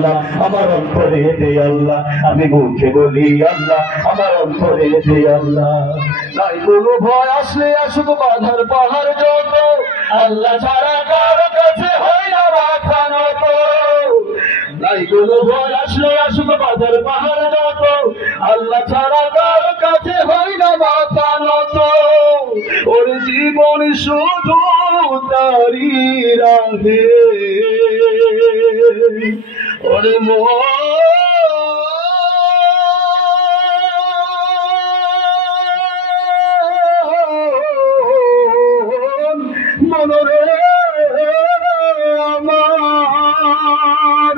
আল্লাহ আমার অন্তরে দে আল্লাহ আমি মুখে বলি আল্লাহ আমার অন্তরে দে আল্লাহ নাই কোনো ভয় আসলে আসুক বাধার পাহাড় যত আল্লাহ ছাড়া কারো কাছে হয় না মাথা নত নাই কোনো ভয় আসলে আসুক বাধার পাহাড় যত আল্লাহ ছাড়া কারো কাছে হয় না মাথা নত ওর জীবন শুধু তারি রাধে ওরে মনরে আমার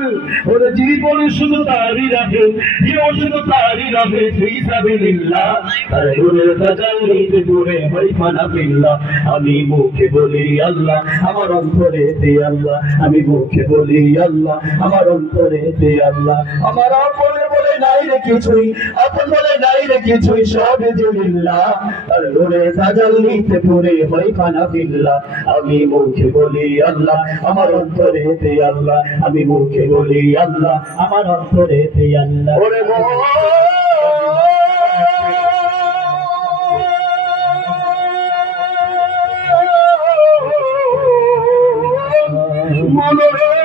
ওরে জীবন শুধু তারি রাখে জীবন শুধু তারি রাখে ফি সাবিলিল্লাহ তারুরের তাজাল্লিতে পুরে হয় ফানা বিল্লাহ আমি মুখে বলি আল্লাহ আমার অন্তরে দে আল্লাহ আমি মুখে বলি আল্লাহ আমার অন্তরে দে আল্লাহ আমার আপনে বলে নাই রে কিছুই আপন বলে নাই রে কিছুই সব যে লিল্লাহ তারুরের তাজাল্লিতে পুরে হয় ফানা বিল্লাহ আমি মুখে বলি আল্লাহ আমার অন্তরে দে আল্লাহ আমি মুখে বলি আল্লাহ আমার অন্তরে দে আল্লাহ ওরে মনরে